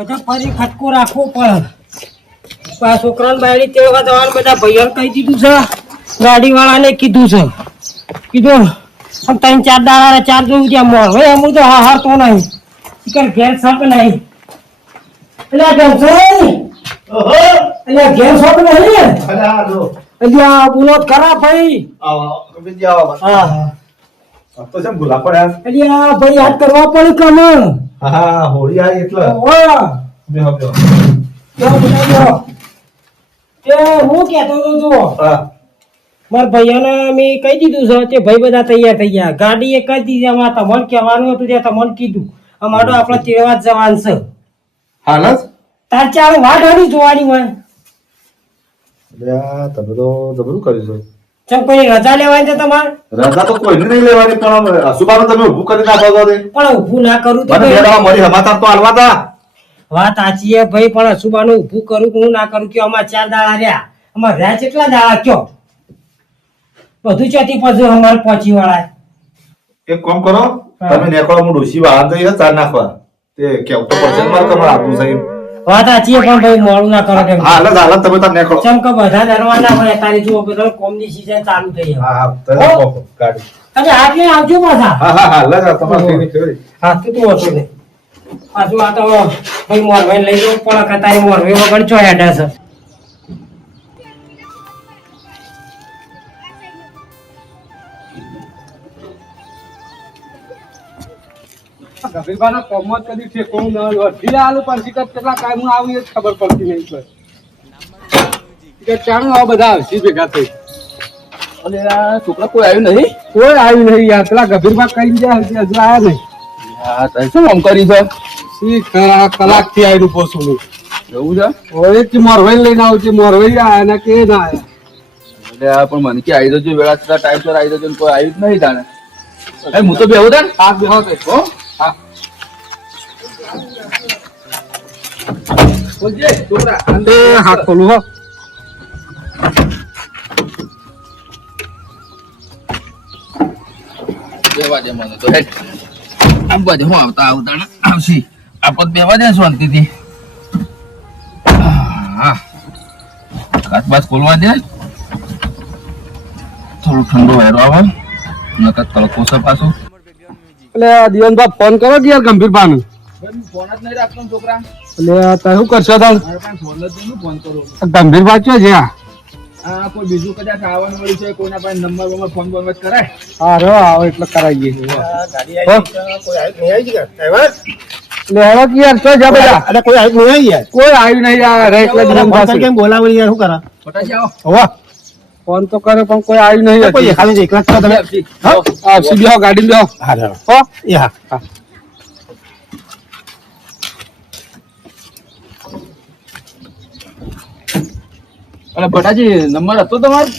બધા ફરી ખટકો રાખવો પડે. છોકરાને બાયડી તેડવા જવાનું બધા ભાઈઓને કહી દીધું છે, ગાડી વાળાને કીધું છે. કીધું આમ 3-4 દાડા ચાર જોવું ત્યાં મોર હવે અમુક તો હારતો નહીં ઘેર શક નહીં. એટલે કેમ છે એટલે ઘેર શક નહીં એટલે બોલો ખરા ભાઈ. હા તો જેમ ભૂલા પડ્યા એટલે આ ભાઈ યાદ કરવા પડે કે અમે હા હોળી આવી એટલે બેહો બેહો એ હું કહેતો હતો જુઓ મારા ભાઈઓને મેં કહી દીધું છે તે ભાઈ બધા તૈયાર થઈ ગયા. ગાડી એ કહી દીધી અમારે તમને કહેવાનું હતું ત્યાં તમને કીધું અમારો આપણે તેડવા જ જવાનું છે. હાલ તાર ચાર વાટ હરી જોવાની હોય તમે તો જબરું કર્યું છે. ચમ કોઈ રજા લેવાની છે તમારે? રજા તો કોઈને નહીં લેવાની પણ અશુભાનું તમે ઊભું કરી નાખો છો પણ ઊભું ના કરું તો મને મારી સમાચાર તો હાલવા તા. વાત સાચી છે ભાઈ પણ અશુભાનું ઊભું કરું કે હું ના કરું કે અમારે 4 દાડા રહ્યા અમારે રહ્યા કેટલા દાડા કયો બધું ચોથી પછી અમારે પહોંચી વળાય. એક કામ કરો તમે નેકળો હું ડોસી વાળા જઈએ ચાર નાખવા તે કેવું તો પડશે મારે તમારે આપવું છે. વાત સાચી છે પણ ભાઈ મોડું ના કરો કેમ હાલ તમે તાર નેકળો. ચમ કે બધા દરવાજા હોય તારી જુઓ બધા કોમની સીઝન ચાલુ થઈ જાય. હા તમે ગાડી તમે હાથ લઈને આવજો પાછા. હા હાલ તમારે કેવી હા તું હતું ને પાછું આ તો ભાઈ મોરભાઈ લઈ જવું પડે કે તારી મોરભાઈ વગર ચો હેડા છે. ગભીરભાઈના કોમમાં કદી ઠેકોણું ન વધી આલુ પણ શિકત કેટલા કાયમ આવી એ ખબર પડતી નહીં પર ચાણું આવા બધા હસી ભેગા થઈ. અને આ છોકરા કોઈ આવ્યું નહીં? કોઈ આવ્યું નહીં યાર પેલા ગભીરભાઈ કઈ ગયા હજુ આવ્યા નહીં. હા તમે શું આમ કરી છે? કલાક થી આવ્યું પોસું એવું છે? હવે કે મોરભાઈ લઈને આવું છે મોરભાઈ આયા ને કે ના આયા. એટલે આ પણ મને કે આવી જજો વેળા થતા ટાઈમ પર આવી જજો ને કોઈ આવ્યું જ નહીં તાને. હું તો બેહું તાને હા બેહો કે હો હા બોલજે છોકરા અંદે હાથ ખોલું હો. બેવા દે મને તો હેડ આમ બાજુ હું આવતા આવશી આપત બેવા દે શાંતિથી. હા કાચ બાચ ખોલવા દે થોડું ઠંડુ વાયરો આવે નકર તડકો છે પાછું. એટલે દિવાનભાઈ ફોન કરો કે યાર ગંભીરભાઈ ફોન જ નહીં રાખતો છોકરા. એટલે તમે શું કરશો તાર મારે પાસે ફોન જ નહીં ફોન કરો. ગંભીરભાઈ છે જ્યાં આ કોઈ બીજું કદાચ આવવાનું મળ્યું છે કોઈના પાસે નંબર ફોન બોન કરાય. હા રો આવો એટલે કરાવીએ એટલે હેડો કે યાર તો જા બધા કોઈ આવ્યું નહીં યાર એટલે દિવાનભાઈ બોલાવો યાર શું કરા ફટાજી આવો. હોવા ફોન તો કરે પણ કોઈ આવ્યું નહીં એકલા તમે આવશી બેહો ગાડી બેહો હો હા અરે ભટાજી નંબર હતો તમારો?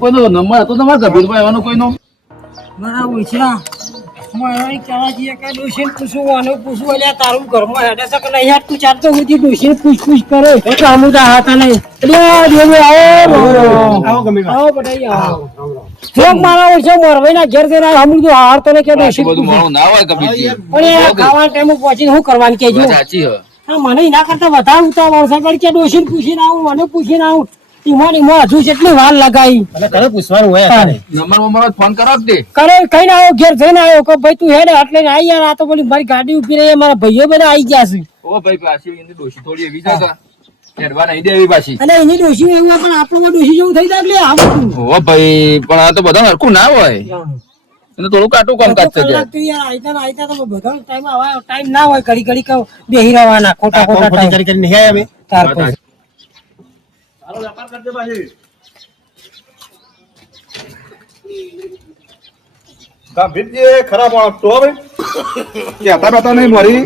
કોઈનો નંબર હતો તમારો ગભીરભાઈ એવાનો કોઈનો? મારા ઓછા મારા કહેવા જઈએ કે ડોશીને પૂછું આનું પૂછું એટલે તારું ઘરમાં હેડે છે કે નહીં યાર તું ચાલતો સુધી ડોશીને પૂછ કરે એટલે અમુક હતા નહીં એટલે આવો બધાઈ આવો જોક મારા ઓછા મોરભાઈના ઘેર જઈને અમુક તો હાર તો ને કે ડોશી બધું મોડું ના હોય કબીરજી. પણ એ ખાવાના ટાઈમે પહોંચીને શું કરવાનું કેજો સાચી હે. હા મને એના કરતા વધારે ઉતાવળ છે કે ડોશીને પૂછીને આવું મને પૂછીને આવું ઈમાં હજુ કેટલી વાર લગાઈ નંબર માં ફોન કરો કે કરે કઈ ના આવ્યો ઘેર જઈને આવ્યો કે ભાઈ તું હેડે એટલે આઈ યાર આ તો બોલી મારી ગાડી ઉભી રહી મારા ભાઈઓ બધા આવી ગયા છે. ઓ ભાઈ પાછી એની ડોશી થોડી એવી છે હેડવા નહીં દે એવી પાછી. અને એની ડોશી એવું પણ આપણું ડોશી જેવું થઈ જાય એટલે આવું ઓ ભાઈ પણ આ તો બધા હરખું ના હોય એને થોડું કાટું કામ કાજ છે. આઈતા તો બધા ટાઈમ ના હોય ઘડી ઘડી બેહી રહેવાના ખોટા ટાઈમ કરીને અમે તાર પછી ગંભીરજી ખરાબ માણસ તો હવે કહેતા બેતા નહીં મારી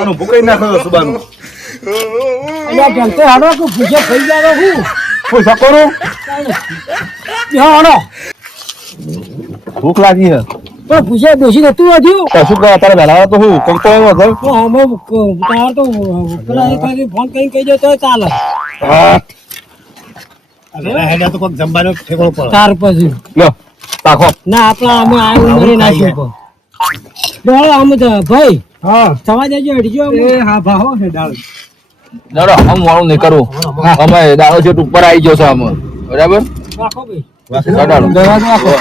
અને ઊભું કરી નાખો અશુભાનું. અલ્યા જમતો હાડો કે ભૂજે થઈ જાય હું પૂછા કરું હાડો ભૂખ લાગી હે પણ ભૂજે બેસી નતું વધ્યું કશું કહે અત્યારે વહેલા તો હું કંકો આવ્યો હતો તો અમે તાર તો પેલા એક ફોન કરીને કહી દે તો ચાલે હેડા તો કોઈક જમવાનો ઠેકણો પડે તાર પછી લો રાખો ના આપણા અમે આ ઉંમરે નાખ્યું પણ ડોળો આમ તો ભાઈ હા થવા દેજો હટજો એ હા ભાહો છે ડાળ દાડો આમ મોડું નહીં કરું અમે દાડો છે ઉપર આવી ગયો છે અમે બરાબર રાખો ભાઈ દાડો દરવાજો રાખો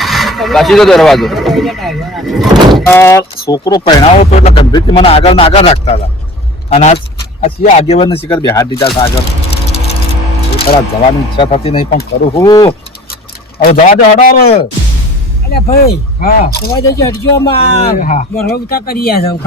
પાછી તો દરવાજો છોકરો પહેણાવો તો એટલે ગંભીરથી મને આગળ ને આગળ રાખતા હતા અને આ સિયા આગેવાન શિખર બિહાર દીધા હતા આગળ ખરા જવાની ઈચ્છા થતી નહીં પણ કરું હું હવે જવા દે હડાર અલ્યા ભાઈ હા થવા દેજો હટજો આમાં હા. મરવા ઉતા કરી રહ્યા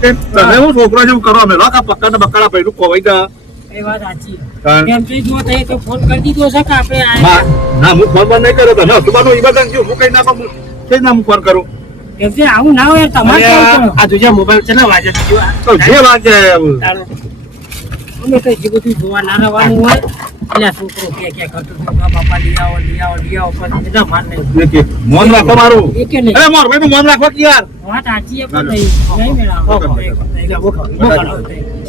છે તમે હું છોકરા જેવું કરો અમે લોકા પક્કા બક્કાડા પૈડું કોવાઈ દા એ વાત સાચી હા. કેમ કે જો થઈ તો ફોન કરી દીધો છે કે આપણે આયા. ના હું ફોન બંધ નહીં કર્યો તમે સુબાનો ઈબાદન છું હું કઈ ના પણ કઈ ના હું ફોન કરું કેમ કે આવું ના હોય તમારે કેમ કરો? આ જોજે મોબાઈલ કેટલા વાગે તો જે વાંચે તારો. અમે તો જે બધું જોવા ના રહેવાનું હોય એટલે આ છોકરો કે કરતો હતો, "આ બાપા લઈ આવો પણ બધા માર નહીં મોન રાખો મારું એ કે નહીં અરે માર ભાઈ નું મોન રાખો કે યાર વાત સાચી છે પણ નહીં મેળાવો.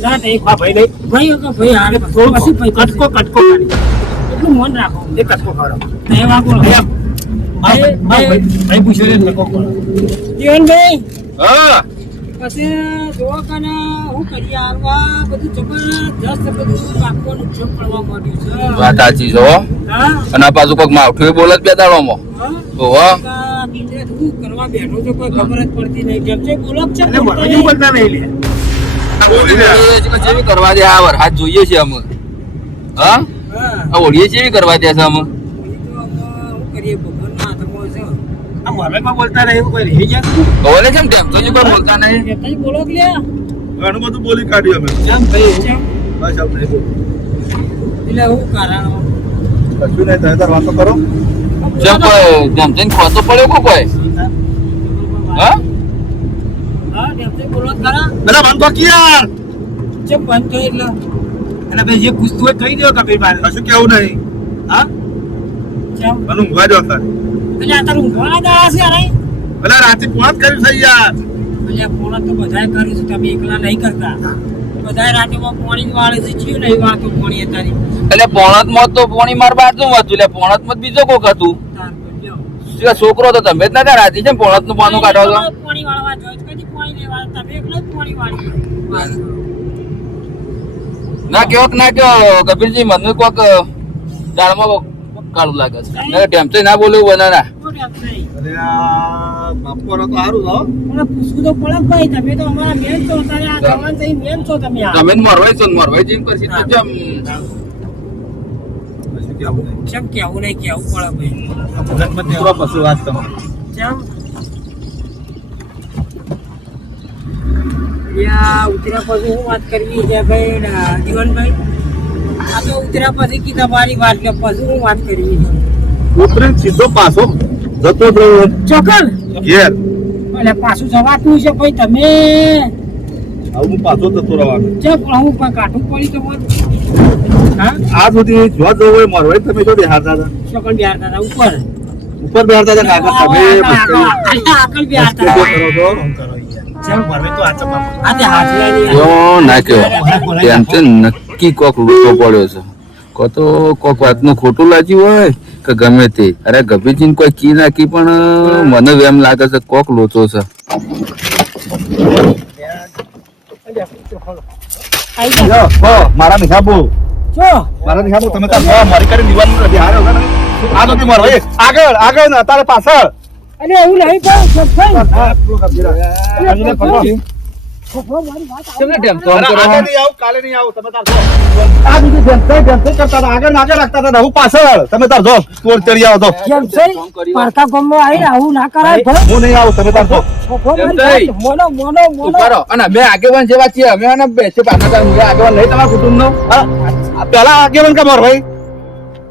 ના તો એક ભાઈ નહીં ભાઈ કે ભાઈ હારે પછી ભાઈ કટકો કાઢી એટલું મન રાખો એ કટકો ખાડો એ વાગો ભાઈ પૂછ્યો ને નકો કરો જીવનભાઈ હા પછી જોવા કાના હું કરી આરવા બધું જબરદસ્ત બધું રાખવાનું છે પડવા માંડ્યું છે વાત સાચી છે હો હા અને આ પાછું કોઈક માવઠું બોલે જ બે દાડોમાં હા ઓહો બીજે શું કરવા બેઠો છે કોઈ ખબર જ પડતી નહીં જેમ છે બોલો છે એટલે મને બોલતા નહીં લે જેવી કરવા દે આ વરસાદ જોઈએ છે અમે હા હા આ ઓળીએ જેવી કરવા દે છે અમે હું કરીએ ભગવાનના હાથમાં છે આ મોબાઈલમાં બોલતા નહીં કોઈ રહી જાય બોલે છે તેમ તો કોઈ બોલતા નહીં કેટલાય બોલો કે લે ઘણું બધું બોલી કાઢ્યું અમે કેમ ભાઈ જેમ બસ આવું નહીં બોલું એટલે હું કારણ કશું નહીં તમે તાર વાતો કરો જેમ કોઈ જેમ તેમ ખોતો પડ્યો કોઈ હા હા જેમ તે બોલો ખરા પેલા બંધ તો કે યાર જેમ બંધ થઈ એટલે અને ભાઈ જે પૂછતું હોય કહી દો કબીર ભાઈ કશું કેવું નહીં હા જેમ મને ઊંઘવા દો અત્યારે એટલે આ તારું ઊંઘવાના દાડા છે યાર પેલા રાતે પોત કર્યું છે યાર એટલે ફોન તો બધાય કર્યું છે તમે એકલા નહીં કરતા બધાય રાતેમાં પાણી વાળે છે જીવ નહીં વાળતો પાણી તારી એટલે પોણત માં તો પોણી માર બાજુ હતું એટલે પોણત માં બીજો કોક હતું તાર કરજો શું છોકરો તો તમે જ નતા રાતી છે પોણત નું પાનું કાઢો છો પાણી વાળવા જોઈ કદી પાણી લેવા તમે એકલા જ પાણી વાળી ના કેવો ના કેવો કબીરજી મને કોક દાળમાં કાળું લાગે છે ટેમ તો ના બોલવું બનાના અરે આ બપોરે તો સારું હો મને પૂછવું તો પડે ભાઈ તમે તો અમારા મેન છો તારે આ જવાન થઈ મેન છો તમે આ તમે મરવાય છો મરવાય જેમ કરશી તો જેમ કશું કેવું નહીં કેમ કેવું નહીં કેવું પડે ભાઈ ભગત મત પૂરો પશુ વાત તમે કેમ યા ઉતર્યા પછી હું વાત કરવી છે ભાઈ જીવનભાઈ આ તો ઉતર્યા પછી કી તમારી વાત લે પછી હું વાત કરવી છે ઉતરીને સીધો પાછો જતો રહ્યો ચોકલ ઘેર એટલે પાછું જવાતું છે ભાઈ તમે હવે હું પાછો જતો રહેવાનો ચો પણ હું પણ કાઠું પડી તો મત હા આ સુધી જો જવું હોય મરવાય તમે જો બેહારતા હતા ચોકલ બિહાર દાદા ઉપર ઉપર બેહારતા હતા કાકા તમે આકલ બિહાર કરો છો ચાલ મારવે તો આ ચપા આ તે હાથ લઈને યો ના કેવો તેમ તો નક્કી કોક લૂંટો પડ્યો છે કો તો કોક વાતનું ખોટું લાગ્યું હોય કે ગમે તે અરે ગભીરજીને કોઈ કી નાખી પણ મને એમ લાગે છે કોક લોચો છે આઈ જા મારા નિહાબુ ચો તમે તાર મારી કરીને દીવાલ બિહાર હતા ને આ તો મરવાય આગળ આગળ ને તારે પાછળ અરે એવું નહીં પણ સફાઈ તમને ટેમ તો આગળ નહીં આવું કાલે નહીં આવું તમે તાર આ બીજું જનતા કરતા હતા આગળ રાખતા હતા હું પાછળ તમે તાર જો તોડ ચડી આવો તો કેમ છે પારકા ગામમાં આવીને આવું ના કરાય ભાઈ હું નહીં આવું તમે તાર જો મોનો ઉભારો અને અમે આગેવાન જેવા છીએ અમે અને બેસે પાછા આગેવાન નહીં તમારા કુટુંબ નો પેલા આગેવાન કા માર ભાઈ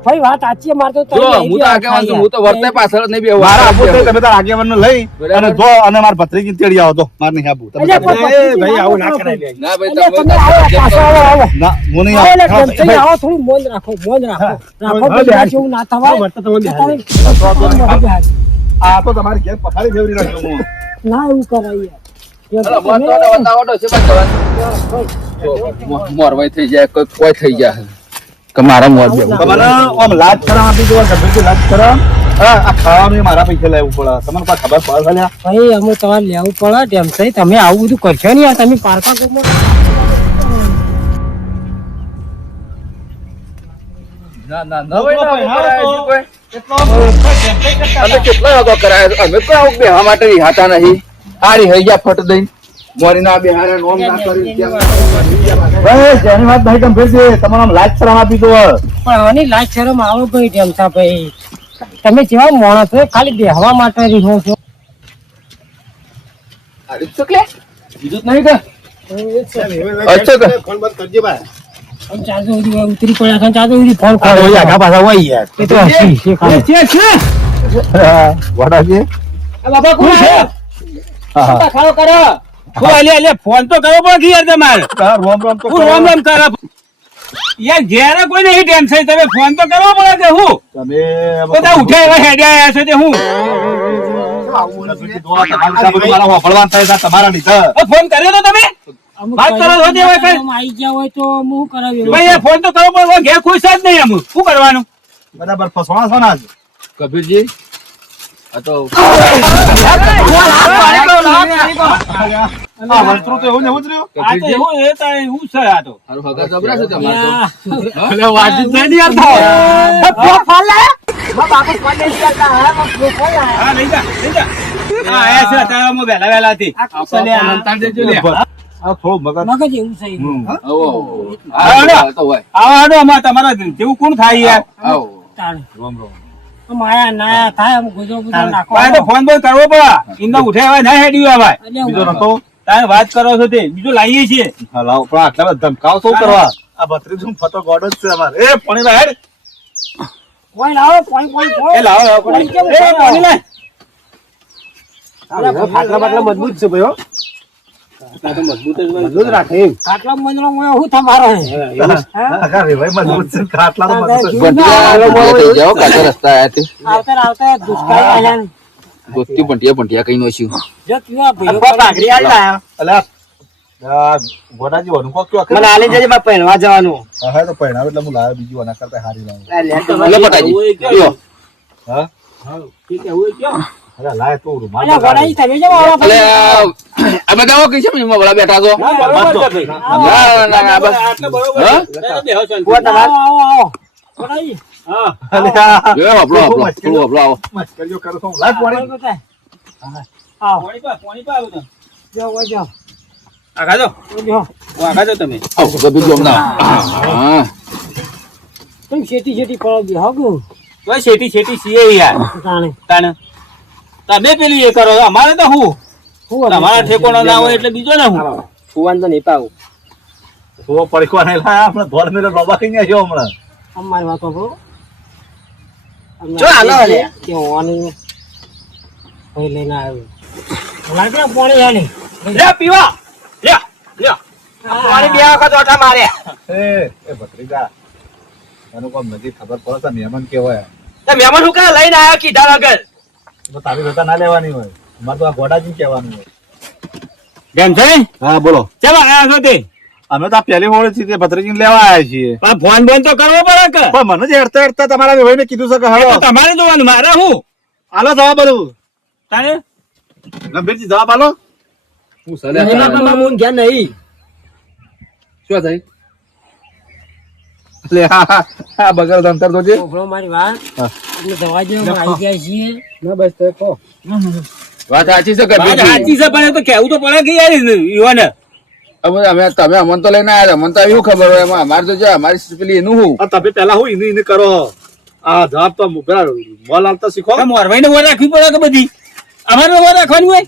ભાઈ વાત સાચી માર તો જો હું તો આગેવાન છું હું તો વર્તાય પાછળ જ નહીં બેહું. મારા આબુ છે તમે તાર આગેવાન નો લઈ અને જો અને માર ભત્રીજી તેડી આવો તો માર નહીં આબુ તમે તાર જો. ભાઈ આવું ના કરાય ના ભાઈ તમે આવો પાછો આવો ના હું નહીં આવો આવું એટલે કેમ આવો થોડું મન રાખો બધા જેવું ના થવાય આ તો તમારી ઘેર પથારી ફેવરી નાખ્યો હું ના એવું કરાય હાલો, મસ્ત વાટો, વાટો, છે બસ જવાનું. જો, મોરવાઈ થઈ જાય કોઈ થઈ જાય કે મારા મોત બેહું. તમને આમ લાજ શરમ આપી દો ગંભીરથી લાજ શરમ. હા, આ ખાવાનું મારા પૈસા લેવું પડે તમને કોઈ ખબર પડે છે લ્યા? ભાઈ અમે તમારે લેવું પડે તેમ થઈ તમે આવું બધું કરશો ને યાર તમે પારકા કોમમાં ના હોય, ના કરાય હજી કોઈ. અમે કેટલા વાગો કરાયા અમે કોઈ આવું બેહવા માટે રિહાતા નહીં. આ રિહાઈ ગયા ફટ દઈને મોરીના બેહારે નોમ ના કરી ભાઈ, જેની વાત નહીં ગંભીરથી તમારે આમ લાજ શરમ આપી દો. પણ આની લાજ શરમ આવો ભાઈ ટેમસા ભાઈ તમે કેવા માણસ છો ખાલી બેહવા માટે રહો છો બીજું જ નહીં કે અચ્છા કે ફોન બંધ કરજે ભાઈ. આમ ચાલતો સુધી ઉતરી પડ્યા છે ચાલતો સુધી ફોન આ કરો રોજ આગા પાછા હોય યાર. એ તો હસી છે ખાલી. હા, વડાજી. બાબા કોણ છે હા, હા. ખાડો કરો ફોન તો કરવો પડે યાર તમારે હા, રોમ રોમ તો હું રોમ રોમ કરે યાર ઘેરે કોઈ નહીં ટેન્શન તમે ફોન તો કરવો પડે કે હું તમે બધા ઉઠે એવા હેડ્યા આવ્યા છે તે હું મારા વાપરવાનું થાય છે તમારા લીધે. ફોન કર્યો તો તમે વાત કરો છો તે હવે કઈ? આવી ગયા હોય તો હું કરાવ્યું ભાઈ યાર ફોન તો કરવો પડે ઘેર ખુશ જ નહીં એમ શું કરવાનું બરાબર ફસવાના છો ને આજ? કબીરજી આ તો આ વસ્તુ તો એવું ને એવું જ રહ્યું. આ તો એવું એ તો એવું છે આ તો હારું હગા જબરા છે તમારે તો. એટલે વાતચીત નહીં યાર થાવ. હા લઈ જા લઈ જા હા આયા છે અત્યારે અમે વહેલા વહેલાથી આ થોડું મગજ મગજ એવું છે આવો આવો. આવો તો હોય આવો અમારે તમારા જેવું કોણ થાય યાર આવો તાણે રોમ રોમ. માયા નાયા થાય આમ ગુજો ગુજો નાખો ભાઈ તો ફોન બંધ કરવો પડે ઇન્દા ઉઠે હવે ના હેડ્યું હવે એટલે બીજો નતો? તારે વાત કરો છો તે બીજું લાવીએ છીએ હા, લાવો. પણ આટલા બધા ધમકાવ શું કરવા? આ ભત્રીજું ફતો ગોડ જ છે અમારે. એ પાણી લાય હેડ. કોઈ લાવો કોઈ કોઈ એ લાવો લાવો પાણી કેમ એ પાણી લાય ખાટલા બાટલા મજબૂત છે ભાઈ હો. મજબૂત રાખે એમ. આટલા મંદરો મોયો હું તમારો હે હા, રે ભાઈ મજબૂત છે. ખાટલા તો મજબૂત છે. બંટિયા થઈ જાઓ કાચા રસ્તા આયા તે આવતા આવતા દુષ્કાળ આયા ગોતી બંટિયા કઈ નો છું જો કેવા ભાઈઓ અલા, આ ગોડાજી વનું કોક કયો મને આલી જજે માં પહેરવા જવાનું હા, તો પહેણાવે એટલે હું લાવ્યો બીજું આના કરતા હારી લાવ્યો. એટલે પટાજી લ્યો હા? અરે લાય તું રૂમાલ અલા ગોડાઈ તમે જો આવા એટલે આ બધા કઈ છે એમાં વડા બેઠા છો ના ના ના બસ હા આવો આવો ગોડાઈ અલ્યા, લે આપણો આપણો થોડું આપણો આવો મસ્કરીઓ કરો છો. લાય પાણી. આવો પાણી પાવ તો જો જો આગા જો જો આગા જો તમે આવો કબીર જો હમણાં હા તમે શેટી શેટી પડો બી હગો તો શેટી શેટી છીએ યાર તાણે તાને તમે પેલી એ કરો અમારે તો હું હું તમારા ઠેકોણો ના હોય એટલે બીજો ને હું ફુવાન તો નહીં પાવું તો પડકો નહીં લાય. આપણે ધોળ મેલે બાબા કઈ નહીં આવ્યો હમણાં. અમારી વાતો કહો જો હાલો લે. કે હોવાનું ભાઈ લઈને આવ્યો લાગે પાણી હાલે લે પીવા લે લે પાણી બે વખત ઓઠા મારે એ ભત્રીજા, એનું કોમ નથી ખબર પડે છે મહેમાન કેવાય. તે મહેમાન હું કા લઈને આયા કીધા વગર તો તારી રજા ના લેવાની હોય. અમારે તો આ ગોડાજી કહેવાનું હોય. કેમ છે હા, બોલો. ચાલો આયા છો તે અમે તો આ પહેલી હોળી થી ભત્રીજી લેવા આવ્યા છીએ. પણ ફોન બંધ તો કરવો પડે કે પણ મને જ હેડતા હેડતા તમારા ભાઈને કીધું છે કે એ હાલો તો તમારે જોવાનું મારે હું હાલો જવાબ આલું. તારે ગંભીરજી જવાબ આલો. હું સલે શું થાય એટલે આ બગલ અંતર તો છે. છોકરો મારી વાત હા. એટલે દવા જેવા આવી ગયા છીએ ના બસ તો કહો વાત સાચી છે વાત કબીરજી સાચી છે પણ એ તો કેવું તો પડે કે યાર યુવાને અમે તમે અમન તો લઈને આવ્યા અમન તો એવું ખબર હોય એમાં અમારે તો જો અમારી પેલી એનું હું આ તમે પેલા હું એને કરો. આ જવાબ તો મોલ હાલતા શીખો. મોરવાઈ ને ઓર રાખવી પડે કે બધી અમારે ઓર રાખવાની હોય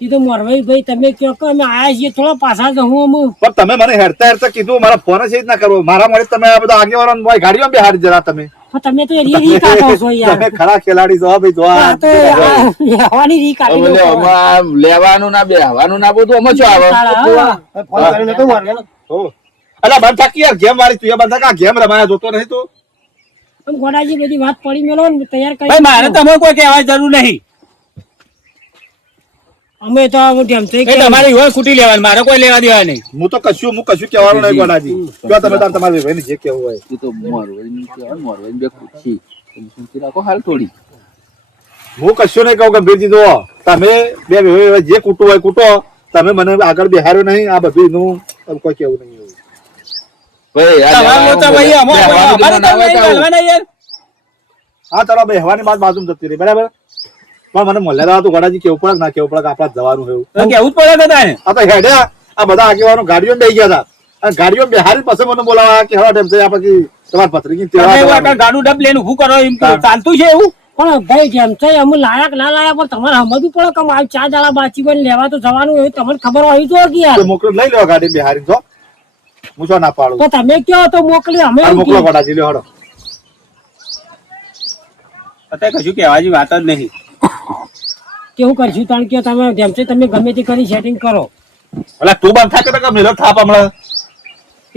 કીધું મોરભાઈ ભાઈ તમે કહો કે અમે આયા છીએ થોડા પાછા જવું અમે પણ તમે મને હેડતા હેડતા કીધું મારા ફોન જ ના કરવો. મારા મળે તમે આ બધા આગેવાનો ગાડીમાં બેહાડી જરા તમે. પણ તમે તો રી કાઢો છો યાર તમે ખરા ખેલાડી છો ભાઈ. જો આ આ તો લેવાની રી કાઢી એટલે આમાં લેવાનું ના બેહવાનું ના બધું અમે શું આવે હો. અલા બંધ થાકી યાર ગેમ વાળી તું એ બંધ થાક. આ ગેમ રમાયા જોતો નહીં તું. ગોડાજી બધી વાત પડી મેલો ને તૈયાર કરી ભાઈ મારે તમે કોઈ કહેવાની જરૂર નહીં અમે તો આવું ઢેમસાઈ એ તમારે હોય ખૂટી લેવાનું, મારે કોઈ લેવા દેવા નહીં. હું કશું કહેવાનું નહીં ગોડાજી. જો તમે તમારે ભાઈને જે કહેવું હોય. એ તો મોરવાઈની કહેવાય, મોરવાઈની બે ખુશી. તમે શાંતિ રાખો હાલ થોડી. હું કશું નહીં કહું ગંભીરજી. જો તમે બે ભાઈઓ જે કૂટવું હોય કૂટો. તમે મને આગળ બેહાર્યો નહીં. આ બધું એનું કોઈ કેવું નહીં એવું. ભાઈ આ તમારે તો ભાઈ અમારે તો ભાઈ બોલવાના યાર. હા ચાલો બેહવાની વાત બાજુમાં જતી રહી બરાબર. પણ મને મળે તો ગોડાજી કેવું પડે ના કેવું પડે કે આપણા જવાનું એવું. તો કેવું જ પડે કે તાને. આ તો હેડ્યા આ બધા આગેવાનો ગાડીઓ બેસી ગયા હતા. અને ગાડીઓ બેહારી પછી મને બોલાવા કે હવા ટેમ છે આપણે તમારી પત્રિકી તમે એવું આટલા ગાડું ડબ લઈને ઊભું કરો એમ તો ચાલતું છે એવું? પણ ભાઈ ઢેમસાઈ અમે લાયક ના લાયા પણ તમારે સમજવું પડે કે મારે 4 દાડા બાચી બને લેવા તો જવાનું એવું તમને ખબર હોય તો કે યાર. મોકલો લઈ લો ગાડી બેહારી તો હું શું ના પાડું. તો તમે કયો તો મોકલી અમે આ મોકલો ગોડાજી લ્યો હડો. અત્યારે કશું કહેવા જેવી વાત જ નહીં. કેવું કરશું કારણ કે તમે ઢેમસાઈ તમે ગમે તે કરી સેટિંગ કરો. એટલે તું બંધ થાય કે મેલો થાપ હમણાં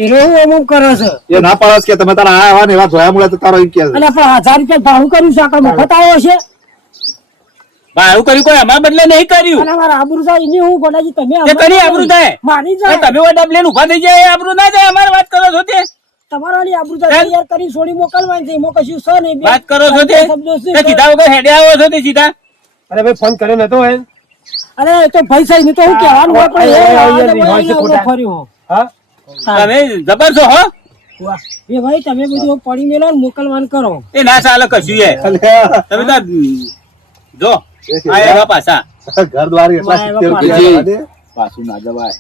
એનો હું અમુક કરે છે એ ના પાડસ કે તમે તારા આયા ને એવા જોયા મળે તો તારો એમ કે છે. અને પણ 1000 રૂપિયા ભાડું કર્યું છે આખા મફત આવ્યો છે. ભાડું કર્યું કોઈ અમારા બદલે નહીં કર્યું. અને મારા આબરૂ જાય એની હું ગોડાજી તમે તે કરી આબરૂ થાય. મારી એ જાય તમે ડબ લઈને ઊભા થઈ જાય એ આબરૂ ના જાય. અમારે વાત કરો છો તે તમારા વાળી આબરૂ જાય તૈયાર કરી છોડી મોકલવાની છે એમાં કશું છે નહીં. વાત કરો છો તે તે સીધા વગર હેડે આવો છો તે સીધા. અરે ભાઈ ફોન કર્યો નતો હે અરે એ તો ભાઈ સાહેબ તો હું કહેવાનું હોય પણ એ ખોટા. ફર્યું હા તમે જબર છો હો. એ ભાઈ તમે બધું પડી મેલો ને મોકલવાનું કરો. એ ના ચાલે કશું એ. તમે તો જો આ એવા પાછા ઘર દ્વારી એટલા 70 રૂપિયા લેવા દે. પાછું ના જવાય.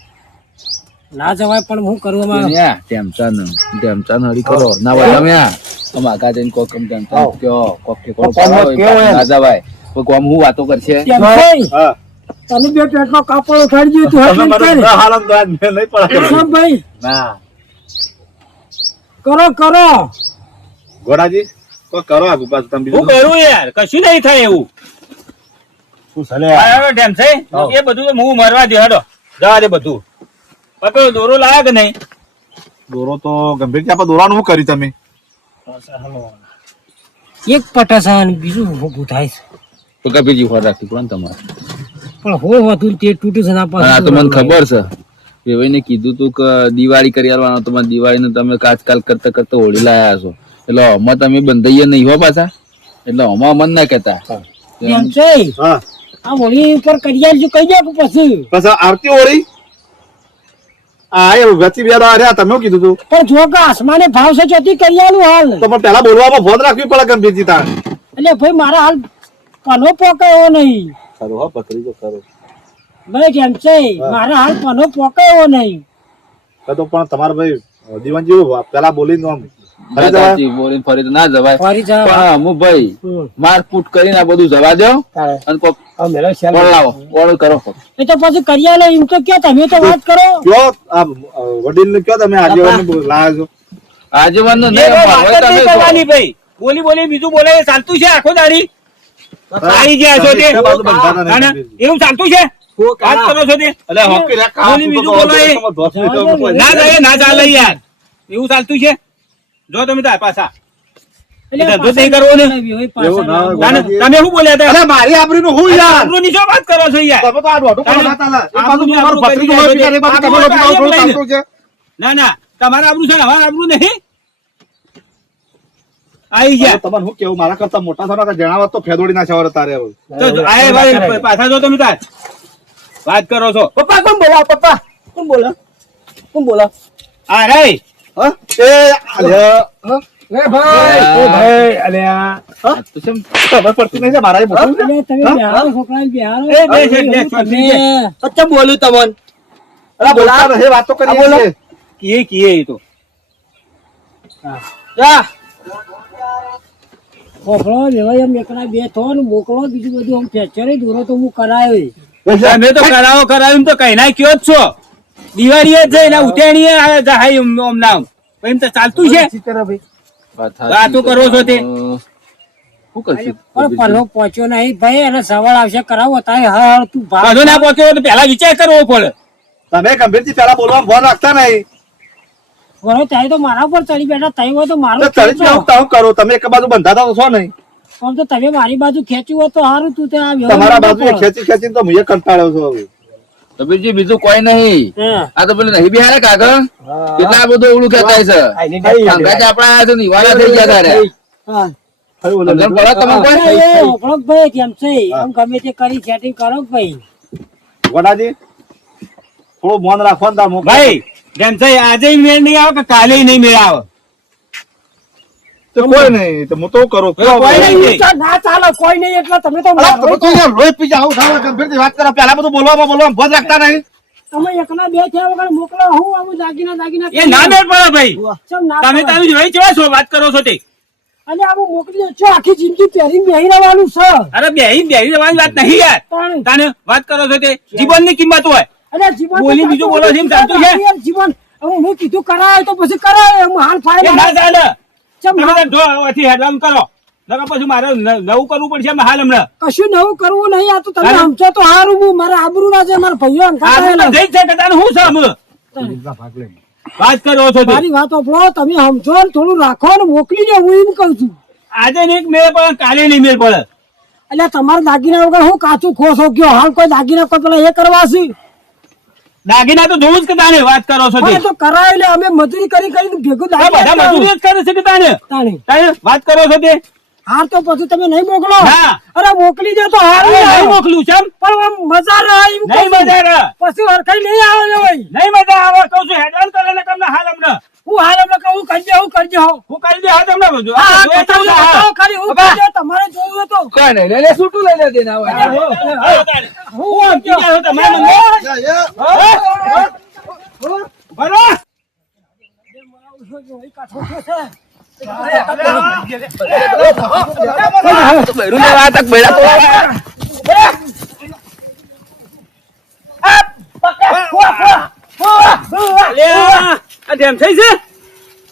ના જવાય પણ હું કરવામાં ટેમચાન હળી કરો ના હોય તમે આમ આગા જઈને કોક ટેમચાન કયો કોક ઠેકોડો કોમ પાડો કેવો હોય, એમ? ના જવાય. કોઈ કોમ હું વાતો કરશે. હા તમે બે પેટનો કાપડો ઉઠાડી દો તું તમે હાથ મને કરે. હાલમ તો આજ મેં નહીં પડે સબ ભાઈ ના કરો કરો ગોડાજી તો કરો આ ભૂપા તમે હું બીજું કરું યાર કશું નહીં થાય એવું. શું ચાલે આ હવે ટેમ છે એ બધું તો હું મરવા દે હડો જવા દે બધું. પકડો દોરો લાયા કે નહીં? દોરો તો ગંભીર કે આપણે દોરાનું શું કર્યું તમે એક પટાસા બીજું ઊભું થાય છે તો કપીજી ખોર રાખી કોણ તમારે. પણ હોય હતું તે તૂટ્યું છે ના અને આ તો મને ખબર છે વેવાઈને કીધું તું કે દિવાળી કરી આલવાનો તો મને દિવાળીને તમે આજકાલ કરતા કરતા હોળી લાયા છો એટલે આમાં તમે બંધાઈએ નહીં હો પાછા એટલે આમાં મન ના કહેતા. એમ છે હા આ હોળી ઉપર કરી આલજો કહી દો પછી પછી આરતી ઓળી આ એ વચ્ચે બે દાડા રહ્યા તમે શું કીધું તું પણ જો કે આસમાને ભાવ છે ચોથી કરી આલું હાલ તો પણ પેલા બોલવામાં ફોન રાખવી પડે ગંભીરજી તાર એટલે ભાઈ મારા હાલ પનો પોકાયો નહીં ખરું હા પથરી તો ખરું ભાઈ કેમ છે મારા હાલ પનો પોકાયો નહીં તો પણ તમારે ભાઈ દીવાનજી પેલા બોલીને આમ ફરી જવાય? સાચી બોલીને ફરી તો ના જવાય ફરી જા પણ અમુક ભાઈ મારકૂટ કરીને આ બધું જવા દો અને કોક આ મેલો શેલ ઓળ લાવો ઓળ કરો કોક. એ તો પછી કરી આલો એમ તો કયો તમે તો વાત કરો કયો આ વડીલ ને કયો તમે આગેવાન લાયા છો આજેવાનનું એ નહીં, કોઈ પણ વાત જ હવે નહીં તમે કહો. કરવાની ભાઈ. બોલી બોલી બીજું બોલે એ ચાલતું છે આખો દાડી આવી ગયા છો તે તમે બાજુ બંધાતા નહીં, ના, ના, ગંભીરજી. એવું ચાલતું છે વાત કરો છો તે એટલે હોકી રે કામ બોલી બીજું બોલો એ. ના જાય ના ચાલે યાર એવું ચાલતું છે જો તમે તાર પાછા એટલે ધંધો નહીં કરવો ને. એવું ના હોય. ના, ના, તમે શું બોલ્યા હતા અરે મારી આબરૂનું હું યાર આબરૂની શું વાત કરો છો યાર તમે તો આ દોઢું કરો ના ચાલે. એક બાજુ આબરૂની તમારું આબરૂ ભત્રીજું કરી હોય, બીજા એક બાજુ તમે લોકો આવો, થોડું ચાલતું છે. ના ના તમારા આબરૂ છે અમારા આબરૂ નહીં આવી હવે ગયા તમારે શું કેવું મારા કરતા મોટા થવાના જણાવત તો ફેદોડી નાખ્યા તારે હવે. તો આય ભાઈ પાછા જો તમે તાર વાત કરો છો પપ્પા કોણ બોલા પપ્પા કોણ બોલા કોણ બોલા આ રે હા? એ આલ્યા. એ ભાઈ અલ્યા આ તો કેમ ખબર પડતી નહીં છે મારા એ મોટું છે. એટલે તમે બિહારો છોકરાને બિહારો એ બે છે, બે છે, તમે પચ્ચા બોલું તમને અલા, બોલતા રહે, વાત તો કરીએ છીએ. કીએ એ તો ખોખલો લેવાય એમ એકલા બે થો ને મોકલો બીજું બધું આમ ફેક્ચર દોરો તો હું કરાયો તમે તો કરાવ્યું તો કઈ ના કયો જ છો દિવાળી જ છે એના ઉતેણીએ આવે જાય ઓમ નામ એમ તો ચાલતું છે વાતો કરો છો તે શું કરશું પણ પલો પહોંચ્યો નહીં ભાઈ એને સવાલ આવશે કરાવો તારે હા તું ભાગ બધો ના પહોંચ્યો તો પેલા વિચાર કરવો પડે તમે ગંભીરથી પેલા બોલવામાં ફોન રાખતા નહીં બરો તારે તો મારા પર ચડી બેઠા તઈ હોય તો મારો તો ચડી જ જાઉં તો હું કરું તમે એક બાજુ બંધાતા તો છો નહીં આમ તો તમે મારી બાજુ ખેંચ્યું હોત તો સારું તું તે આ તમારા બાજુ ખેંચીને તો હું કંટાળ્યો છું હવે. કબીરજી બીજું કોઈ નહીં. હા. આ તો પેલું નહીં બિહારે કાકા કેટલા બધું ઓલું ખેંચાય છે. અંગાજ આપડા આયા છે ને ઈવાના થઈ ગયા તારે. હા. સમજણ પડે તમે કોઈ? એ ઓળખ ભાઈ કેમ છે આમ ગમે તે કરી સેટિંગ કરો કે ભાઈ ગોડાજી થોડું મન રાખો ને તાર મોકલો. ભાઈ જેમ છે આજે મેળ નહીં આવે કે કાલે નહીં મેળ આવે તો કોઈ નહીં તો હું તો કરું કોઈ નહીં. ના ચાલો કોઈ નહીં એટલે તમે તો અલા, તમે તો યાર લોહી પી જાઓ ખાવા ગંભીરથી વાત કરો પહેલા બધું બોલવામાં બંધ રાખતા નહીં. તમે એકલા બે થયા વગર મોકલો હું આવું દાગીના એ ના મેળ પડે ભાઈ ચમ ના તમે પાડો. તમે જોઈ કેવા છો વાત કરો છો તે અને આવું મોકલી દો છો આખી જિંદગી પહેરી બેહી રહેવાનું છે અરે બેહી જવાની વાત નહીં યાર તાણે. તાને વાત કરો છો તે જીવનની કિંમત હોય અરે જીવન બોલી તો બીજું બોલો છે એમ ચાલતું છે? યાર જીવન હવે હું કીધું કરાય તો પછી કરાય હું હાલ એ ફાડે ના ચાલે ચમ તમે ના- તાર જો હવેથી હેડલામ કરો નકર પછી મારે નવું કરવું પડશે એમ હાલ હમણાં કશું નવું કરવું નહીં આ તો તમે તાણે. સમજો તો હારું હું મારા આબરૂ ના છે મારા ભાઈઓ અંકા આ થયેલા. તો જઈ છે કે તાને હું છે હમણાં? વાત કરો છો તે મારી વાત સાંભળો તમે સમજો ને થોડું રાખો ને મોકલી દે હું એમ કઉ છું આજે ને એક મેળ પડે કાલે નહીં મેળ પડે એટલે તમારા દાગીના વગર હું કાચું ખોસો ગયો હાલ કોઈ દાગીના કોઈ પેલા એ કરવા છે દાગીના તો જોવું જ કે તાને વાત કરો છો તે પણ એ તો કરાય એટલે અમે મજૂરી કરી કરીને ભેગું આ બધા દાગીના મજૂરી જ કરે છે કે તાને તાણે. તાને વાત કરો છો તે હાર તો પછી તમે નહીં મોકલો ના. અરે મોકલી દે તો હારું અરે નહીં ને. મોકલું છે એમ? પણ આમ મજા ના આવે એમ કહું નહીં છું. મજા આવે પછી હરખાઈ નહીં આવે ને ભાઈ નહીં મજા આવે કહું છું હેડલામ કરે ને તમને હાલ હમણાં હું હાલ હમણાં કહું કરજે હું કરજે હો હું કરી દે હાથ હમણાં બધું હા, આ બતાવો, જોઈ છે, બતાવો ખાલી હું બાબા. કરજે તમારે જોવું હોય તો કોઈ નહીં લઈ લે છૂટું લઈ લે દેના હોય હા. હું સમજી ગયો છું તમારા મને. બરો બૈરું લેવા તક બૈરા તો અલ્યા, આ જેમ થઈ છે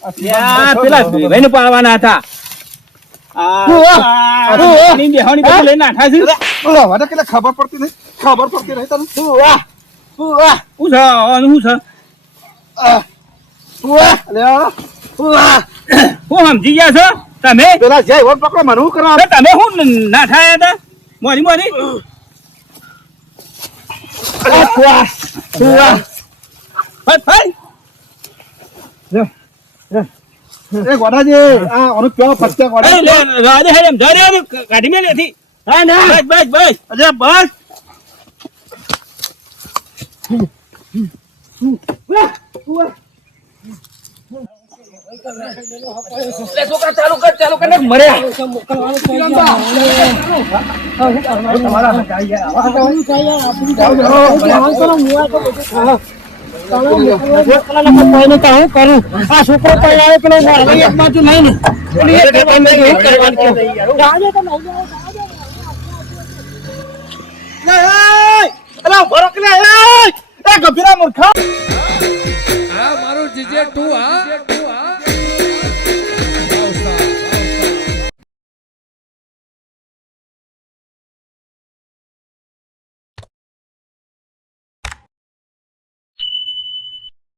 અલ્યા, પેલા ભાઈને પાડવાના હતા પાણી બેહવાની બધું લઈને નાઠા છે વાડા કેટલે ખબર પડતી નહીં તને શું છે આનું શું છે હું સમજી ગયા છો તમે પેલા જય વોટ પકડો મને હું કરવા તો તમે શું નાઠા આયા હતા મોરી મોરી ભાઈ એ ગોડાજી આ ઓનો કેવો ફટકે ગોડા રાધે હેમ ધરે કાઢી મેલી હતી હા ના બસ બસ અરે બસ ચાલુ કર મર્યા મોકલવાનું કહી દે. આ છોકરો કઈ આવે પેલો મારવા એક બાજુ નહીં ને પેલી એક બાજુ નહીં કરવાનું કહો. જાજે તો નહીં જાજે. અલા ભરક લે એ ગભીરા મૂર્ખા મારું જીજે તું હા